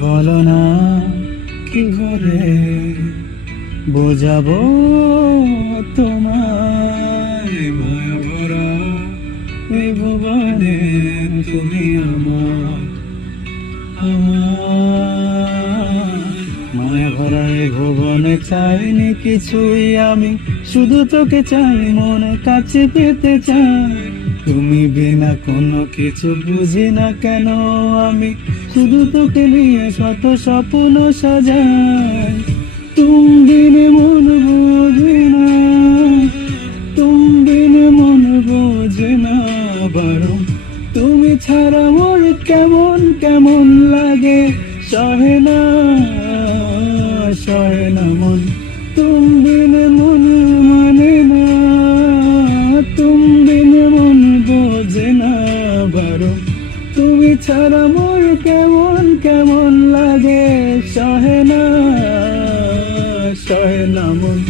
বলো না কি করে বোঝাবো তোমায়, মায়া ভরা এই ভুবনে তুমি আমার, মায়া ভরা এই ভুবনে চাইনি কিছুই আমি, শুধু তোকে চাই, মনে কাছে পেতে চাই। তুমি বিনা কোনো কিছু বুঝি না কেন আমি, শুধু তোকে নিয়ে শত স্বপ্ন সাজাই। তুমি বিনে মন বোঝে না, তুমি বিনে মন বোঝে না বারো, তুমি ছাড়া মোর কেমন কেমন লাগে, সহে না মন, তুমি বিনে মন মানে না, তুমি বিনে মন বোঝে না বারো, তুমি ছাড়া মোর কেমন কেমন লাগে, সহে না মন।